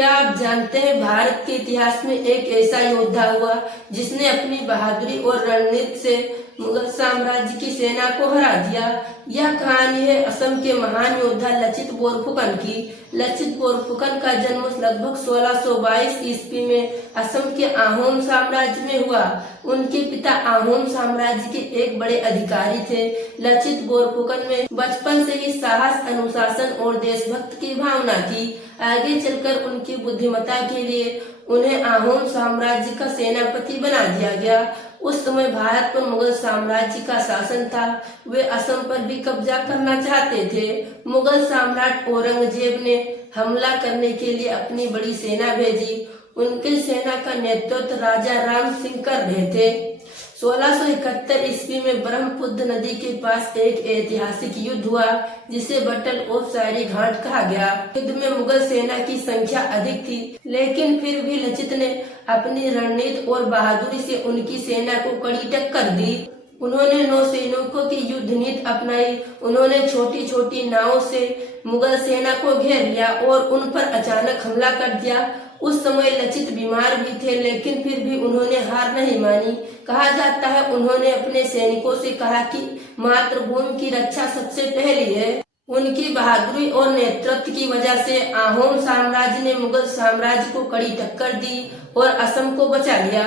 क्या आप जानते हैं भारत के इतिहास में एक ऐसा योद्धा हुआ जिसने अपनी बहादुरी और रणनीति से मुगल साम्राज्य की सेना को हरा दिया। यह कहानी है असम के महान योद्धा लचित बोरफुकन की। लचित बोरफुकन का जन्म लगभग 1622 ईस्वी में असम के आहोम साम्राज्य में हुआ। उनके पिता आहोम साम्राज्य के एक बड़े अधिकारी थे। लचित बोरफुकन में बचपन से ही साहस, अनुशासन और देशभक्त की भावना थी। आगे चलकर उनकी बुद्धिमत्ता के लिए उन्हें आहोम साम्राज्य का सेनापति बना दिया गया। उस समय भारत पर मुगल साम्राज्य का शासन था। वे असम पर भी कब्जा करना चाहते थे। मुगल सम्राट औरंगजेब ने हमला करने के लिए अपनी बड़ी सेना भेजी। उनकी सेना का नेतृत्व राजा राम सिंह कर रहे थे। 1671 ईस्वी में ब्रह्मपुत्र नदी के पास एक ऐतिहासिक युद्ध हुआ जिसे बैटल ऑफ शायरी घाट कहा गया। युद्ध में मुगल सेना की संख्या अधिक थी, लेकिन फिर भी लचित ने अपनी रणनीति और बहादुरी से उनकी सेना को कड़ी टक्कर दी। उन्होंने नौसैनिकों की युद्ध नीति अपनाई। उन्होंने छोटी छोटी नावों से मुगल सेना को घेर लिया और उन पर अचानक हमला कर दिया। उस समय लचित बीमार भी थे, लेकिन फिर भी उन्होंने हार नहीं मानी। कहा जाता है उन्होंने अपने सैनिकों से कहा कि मातृभूमि की रक्षा सबसे पहली है। उनकी बहादुरी और नेतृत्व की वजह से आहोम साम्राज्य ने मुगल साम्राज्य को कड़ी टक्कर दी और असम को बचा लिया।